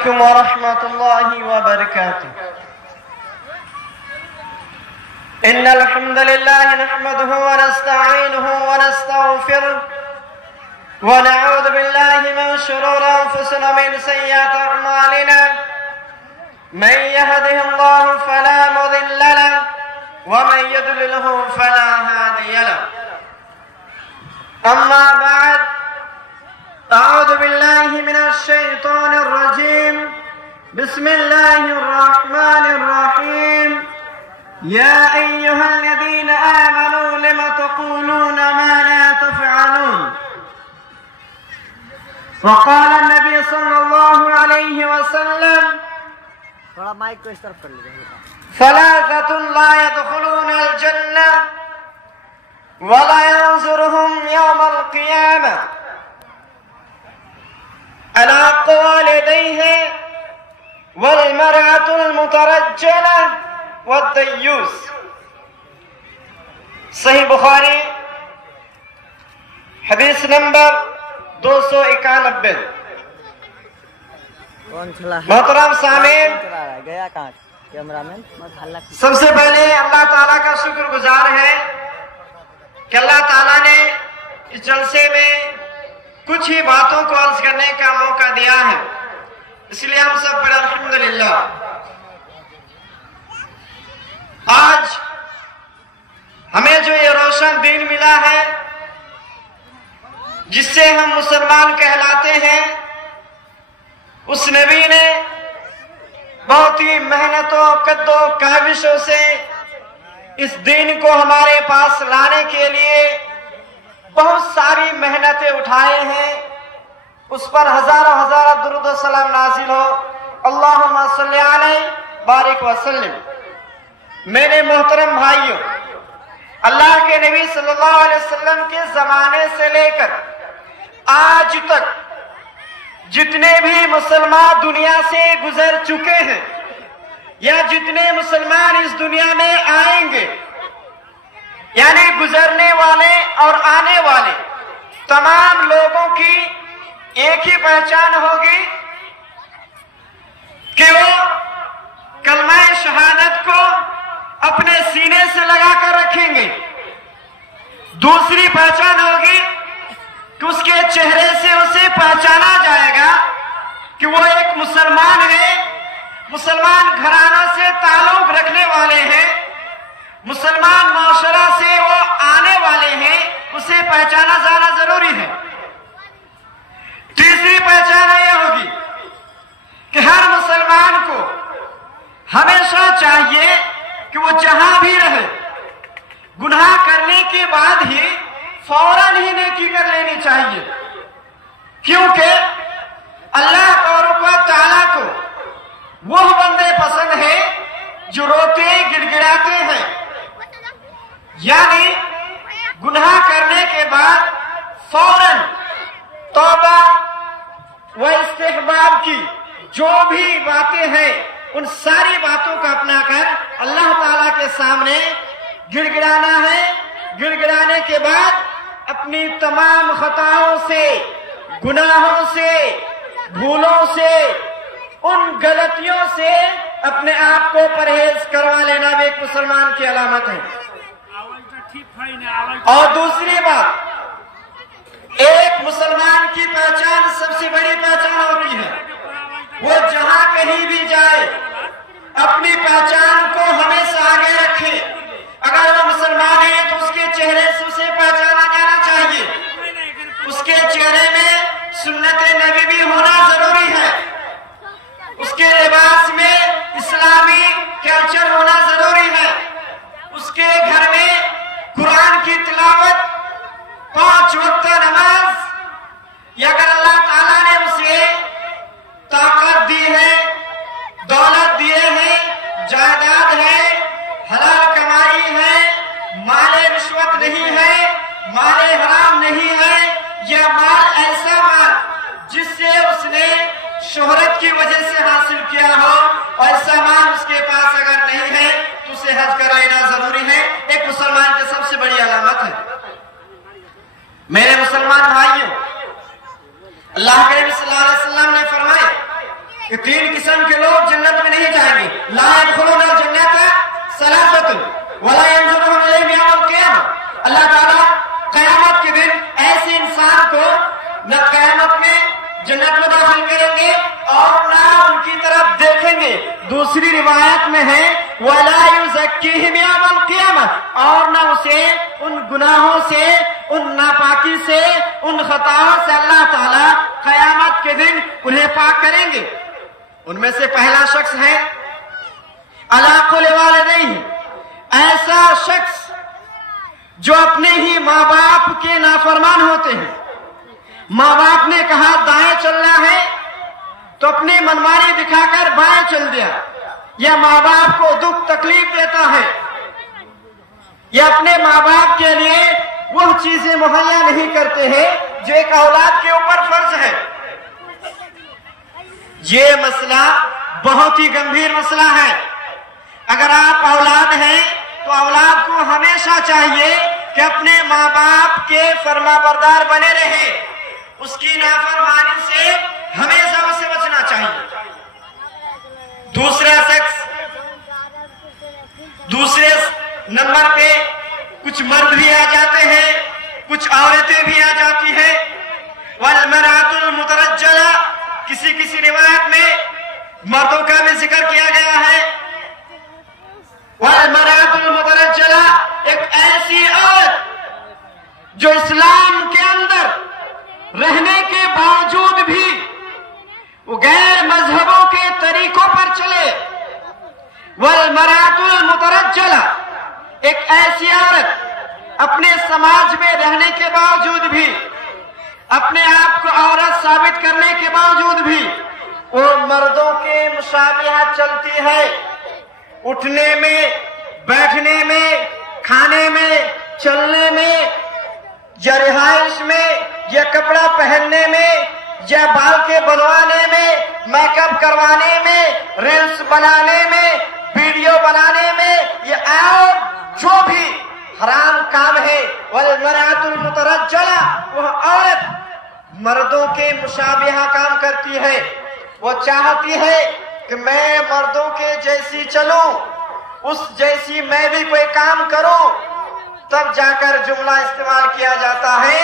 अलैकुम वरहमतुल्लाहि वबरकातुह। इन्नल हम्दुलिल्लाहि नहमदुहु व नस्तईनुहु व नस्तगफिरुह व नऊज़ु बिल्लाहि मिन शुरूरि अंफुसिना व मिन सय्यिआति अअमालिना। मन यहदिहिल्लाहु फला मुदिल्ल लहु व मन युद्लिलहु फला हादिय लहु। अम्मा बाद, अऊज़ु बिल्लाहि मिनश शैतानिर रजीम। बिस्मिल्लाहिर रहमानिर रहीम। या अय्युहल्लज़ीना आमनू लिमा तक़ूलूना मा ला तफ़अलून। वक़ाल नबी सल्लल्लाहु अलैहि वसल्लम, थोड़ा माइक को इस तरफ कर लीजिए। सलासतुन ला यदखुलूनल जन्नह व ला यंज़ुरुहुम यौमल क़ियामह अला वालिदैहि वल मरअतुल मुतरज्जिला वद्दय्यूस। सही बुखारी हदीस नंबर 291। मोहतरम सामीन, गया कहाँ कैमरामैन? सबसे पहले अल्लाह ताला का शुक्रगुजार है कि अल्लाह ताला ने इस जलसे में कुछ ही बातों को अर्ज करने का मौका दिया है, इसलिए हम सब बड़े अल्हम्दुलिल्लाह। आज हमें जो ये रोशन दिन मिला है, जिससे हम मुसलमान कहलाते हैं, उस नबी ने बहुत ही मेहनतों कद्दो काविशों से इस दिन को हमारे पास लाने के लिए बहुत सारी मेहनतें उठाए हैं। उस पर हजारों हजारों दुरूद व सलाम नाजिल हो। अल्लाहुम्मा सल्ली अलैहि बारिक वसल्लम। मेरे मोहतरम भाइयों, अल्लाह के नबी सल्लल्लाहु अलैहि वसल्लम के जमाने से लेकर आज तक जितने भी मुसलमान दुनिया से गुजर चुके हैं या जितने मुसलमान इस दुनिया में आएंगे, यानी गुजरने वाले और आने वाले तमाम लोगों की एक ही पहचान होगी कि वो कलमा शहादत को अपने सीने से लगाकर रखेंगे। दूसरी पहचान होगी कि उसके चेहरे से उसे पहचाना जाएगा कि वो एक मुसलमान है, मुसलमान घराना से ताल्लुक रखने वाले हैं, मुसलमान माशरा से वो आने वाले हैं, उसे पहचाना जाना जरूरी है। तीसरी पहचान यह होगी कि हर मुसलमान को हमेशा चाहिए कि वो जहां भी रहे, गुनाह करने के बाद ही फौरन ही नेकी कर लेनी चाहिए, क्योंकि अल्लाह ताला को वो बंदे पसंद है जो रोते गिड़गिड़ाते हैं, यानी गुनाह करने के बाद फौरन तौबा व इस्तिग़फ़ार की जो भी बातें हैं, उन सारी बातों का अपनाकर अल्लाह ताला के सामने गिड़गिड़ाना है। गिड़गिड़ाने के बाद अपनी तमाम खताओं से, गुनाहों से, भूलों से, उन गलतियों से अपने आप को परहेज करवा लेना भी एक मुसलमान की अलामत है। और दूसरी बात, एक मुसलमान की पहचान सबसे बड़ी पहचान होती है, वो जहां कहीं भी जाए अपनी पहचान को हमेशा आगे रखे। अगर वो मुसलमान है तो उसके चेहरे से उसे पहचाना जाना चाहिए, उसके चेहरे में सुन्नत नबी भी होना जरूरी है, उसके लिबास में इस्लामी कल्चर होना जरूरी है, उसके घर में कुरान की तिलावत, 5 वक्त नमाज, या अगर अल्लाह ताला ने उसे ताकत दी है, दौलत दिए हैं, जायदाद है, हलाल कमाई है, माले रिश्वत नहीं है, माले हराम नहीं है, यह माल ऐसा माल जिससे उसने शोहरत की वजह से हासिल किया हो, और ऐसा माल उसके पास अगर नहीं है तो उसे हज कर लेना जरूरी है। एक मुसलमान की सबसे बड़ी अलामत है। मेरे मुसलमान भाइयों, अल्लाह के नबी सल्लल्लाहु अलैहि वसल्लम ने फरमाया कि 3 किस्म के लोग जन्नत में नहीं जाएंगे। ला यदखुलूना जन्नत सलासतुन वला यंजुरुहुम इलैहिम यौमल क़ियामह। अल्लाह ताला क़यामत के दिन ऐसे इंसान को न क़यामत में जन्नत में दाखिल करेंगे और ना उनकी तरफ देखेंगे। दूसरी रिवायत में है वला युज़क्कीहिम यौमल क़ियामह, और ना उसे उन गुनाहों से, उन नापाकी से, उन खताओं से अल्लाह ताला क़यामत के दिन उन्हें पाक करेंगे। उनमें से पहला शख्स है अला कुल्लि वालिदैहि, ऐसा शख्स जो अपने ही माँ बाप के नाफरमान होते हैं। माँ बाप ने कहा दाएं चलना है तो अपनी मनमानी दिखाकर बाएं चल दिया। यह माँ बाप को दुख तकलीफ देता है। यह अपने माँ बाप के लिए वह चीजें मुहैया नहीं करते हैं जो एक औलाद के ऊपर फर्ज है। ये मसला बहुत ही गंभीर मसला है। अगर आप औलाद हैं तो औलाद को हमेशा चाहिए कि अपने माँ बाप के फरमाबरदार बने रहे, उसकी नाफरमानी से हमेशा उसे बचना चाहिए। दूसरा शख्स, दूसरे नंबर पे कुछ मर्द भी आ जाते हैं, कुछ औरतें भी आ जाती हैं। वल मरातुल मुतरज्जला, किसी किसी रिवायत में मर्दों का भी जिक्र किया गया है। वल मरातुल मुतरज्जला, एक ऐसी औरत जो इस्लाम के अंदर रहने के बावजूद भी वो गैर मजहबों के तरीकों पर चले। वल मरातुल मुतरज्जला, एक ऐसी औरत अपने समाज में रहने के बावजूद भी, अपने आप को औरत साबित करने के बावजूद भी वो मर्दों के मुशाबिहा चलती है। उठने में, बैठने में, खाने में, चलने में, या रिहाइश में, या कपड़ा पहनने में, या बाल के बनवाने में, मेकअप करवाने में, रील्स बनाने में, वीडियो बनाने में, या और जो भी हराम काम है। वल मरातुल मुतरज्जला, वह औरत मर्दों के मुशाबिहा काम करती है। वो चाहती है कि मैं मर्दों के जैसी चलूं, उस जैसी मैं भी कोई काम करूं। तब जाकर जुमला इस्तेमाल किया जाता है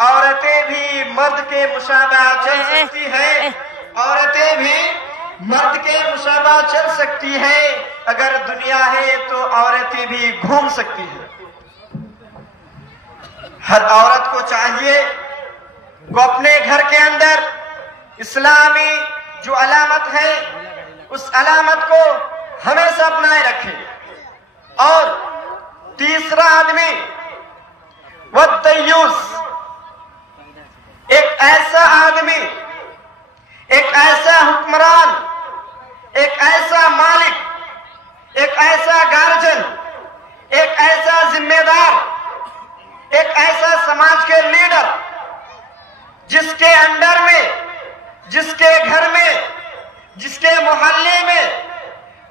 औरतें भी मर्द के मुशाबहा चल सकती है, औरतें भी मर्द के मुशाबहा चल सकती है। अगर दुनिया है तो औरतें भी घूम सकती है। हर औरत को चाहिए वो अपने घर के अंदर इस्लामी जो अलामत है उस अलामत को हमेशा अपनाए रखे। और तीसरा आदमी वद्दयूस, एक ऐसा आदमी, एक ऐसा हुक्मरान, एक ऐसा मालिक, एक ऐसा गार्जियन, एक ऐसा जिम्मेदार, एक ऐसा समाज के लीडर जिसके अंडर में, जिसके घर में, जिसके मोहल्ले में,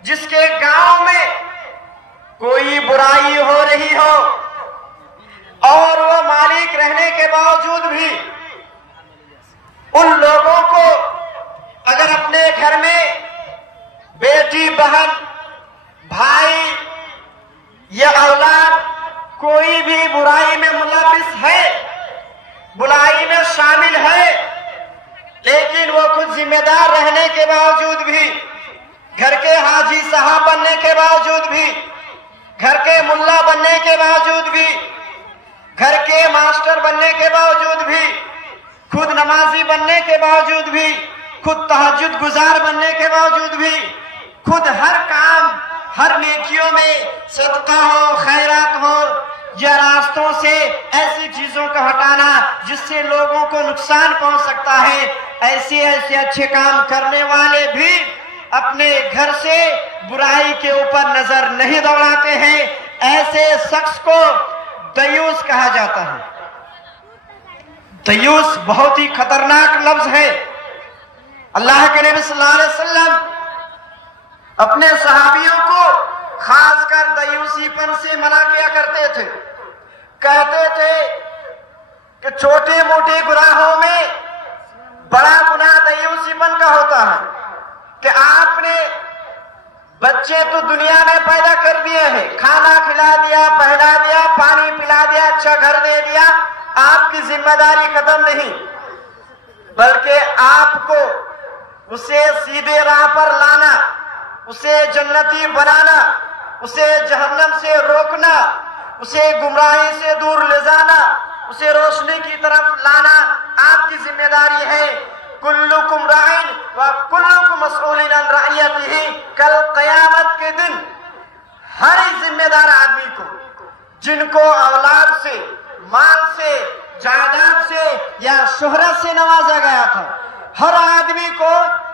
जिसके गांव में कोई बुराई हो रही हो और वो मालिक रहने के बावजूद भी उन लोगों को अगर अपने घर में बेटी, बहन, भाई या औलाद कोई भी बुराई में मुलविस है, बुराई में शामिल है, लेकिन वो खुद जिम्मेदार रहने के बावजूद भी, घर के हाजी साहब बनने के बावजूद भी, घर के मुल्ला बनने के बावजूद भी, घर के मास्टर बनने के बावजूद भी, खुद नमाजी बनने के बावजूद भी, खुद तहज्जुद गुजार बनने के बावजूद भी, खुद हर काम, हर नेकियों में सदका हो, खैरात हो या रास्तों से ऐसी चीजों को हटाना जिससे लोगों को नुकसान पहुंच सकता है, ऐसे ऐसे अच्छे काम करने वाले भी अपने घर से बुराई के ऊपर नजर नहीं दौड़ाते हैं। ऐसे शख्स को दयूस कहा जाता है। दयूस बहुत ही खतरनाक लफ्ज है। अल्लाह के नबी सल्लल्लाहु अलैहि वसल्लम अपने सहाबियों को खासकर दयूसीपन से मना किया करते थे। कहते थे कि छोटे मोटे गुनाहों में बड़ा गुनाह दयूसीपन का होता है। बच्चे तो दुनिया में पैदा कर दिए हैं, खाना खिला दिया, पहना दिया, पानी पिला दिया, अच्छा घर दे दिया, आपकी जिम्मेदारी खत्म नहीं, बल्कि आपको उसे सीधे राह पर लाना, उसे जन्नती बनाना, उसे जहन्नम से रोकना, उसे गुमराही से दूर ले जाना, उसे रोशनी की तरफ लाना आपकी जिम्मेदारी है। कुल्लुकुम राइन व कुल्लुकुम मसऊलिन अन रइयतिही। कल कयामत के दिन हर जिम्मेदार आदमी को, जिनको औलाद से, माल से, जायदाद से या शोहरत से नवाजा गया था, हर आदमी को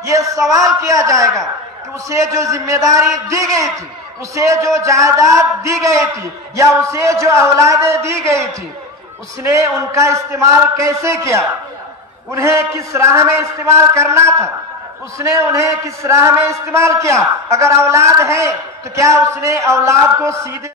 यह सवाल किया जाएगा कि उसे जो जिम्मेदारी दी गई थी, उसे जो जायदाद दी गई थी या उसे जो औलादें दी गई थी, उसने उनका इस्तेमाल कैसे किया, उन्हें किस राह में इस्तेमाल करना था, उसने उन्हें किस राह में इस्तेमाल किया। अगर औलाद है तो क्या उसने औलाद को सीधे